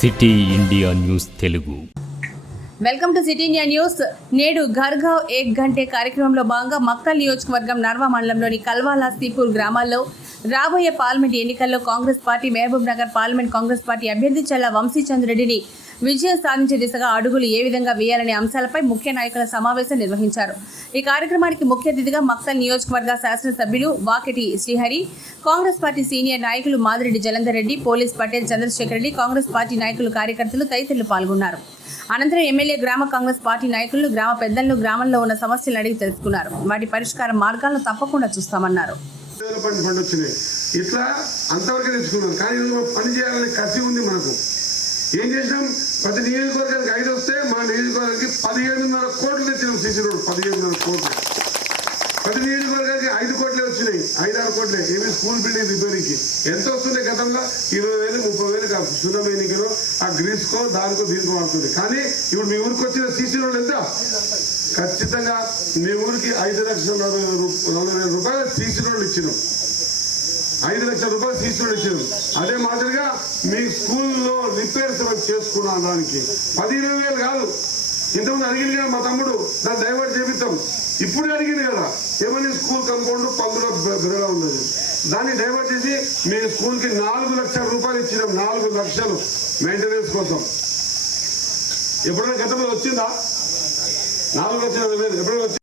City India news Telugu. Welcome to city India news. నేడు ఘర్ గావ్ ఏక్ ఘంటే కార్యక్రమంలో భాగంగా మక్తల్ నియోజకవర్గం నర్వా మండలంలోని కల్వాలా సీపూర్ గ్రామాల్లో రాబోయే పార్లమెంట్ ఎన్నికల్లో Congress party Mahabubnagar parliament Congress party అభ్యర్థి చల్లా వంశీచంద్రెడ్డిని విజయం సాధించే దిశగా అడుగులు ఏ విధంగా వేయాలనే అంశాలపై ముఖ్య నాయకుల సమావేశం నిర్వహించారు. ఈ కార్యక్రమానికి ముఖ్య అతిథిగా మక్తల్ నియోజకవర్గ శాసనసభ్యులు వాకిటి శ్రీహరి, కాంగ్రెస్ పార్టీ సీనియర్ నాయకులు మాదిరెడ్డి జలంధర్ రెడ్డి, పోలీస్ పటేల్ చంద్రశేఖర్ రెడ్డి, కాంగ్రెస్ పార్టీ నాయకులు కార్యకర్తలు తదితరులు పాల్గొన్నారు. అనంతరం ఎమ్మెల్యే గ్రామ కాంగ్రెస్ పార్టీ నాయకులు గ్రామ పెద్దలను గ్రామంలో ఉన్న సమస్యలు అడిగి తెలుసుకున్నారు. వాటి పరిష్కార మార్గాలను తప్పకుండా చూస్తామన్నారు. ఇట్లా అంతవరకు తెచ్చుకున్నాం, కానీ పని చేయాలని కసి ఉంది మనకు. ఏం చేసినాం, ప్రతి నియోజకవర్గానికి 5 వస్తే మా నియోజకవర్గానికి 17.5 కోట్లు తెచ్చినాం. సీసీ రోడ్ 17.5 కోట్లు. ప్రతి నియోజకవర్గానికి 5 కోట్లే వచ్చినాయి, 5-6 కోట్లే. ఏమి స్కూల్ బిల్డింగ్ రిపేరింగ్కి ఎంత వస్తుంది? గతంలో 20,000 30,000 సున్నం ఎన్నికలో ఆ గ్రీస్కో దానికో దీనికో వాడుతుంది. కానీ ఇప్పుడు మీ ఊరికి వచ్చిన సీసీ రోడ్ ఎంత? ఖచ్చితంగా మీ ఊరికి 5,40,000 రూపాయలు సీసీ రోడ్లు ఇచ్చినాం. 5 లక్షల రూపాయలు సీసీ రోడ్ ఇచ్చినాం. అదే మాదిరిగా మీ స్కూల్లో రిపేర్స్ చేసుకున్న దానికి 10,000 కాదు. ఇంతకుముందు అడిగింది కదా మా తమ్ముడు, దాన్ని డైవర్ట్ చేపిస్తాం. ఇప్పుడు అడిగింది కదా, ఏమని స్కూల్ కంపౌండ్ పందుల బిరగా ఉన్నది, దాన్ని డైవర్ట్ చేసి మీ స్కూల్కి 4 లక్షల రూపాయలు ఇచ్చినాం. 4 లక్షలు మెయింటెనెన్స్ కోసం. ఎప్పుడైనా గతంలో వచ్చిందా? 4 లక్షల ఎప్పుడైనా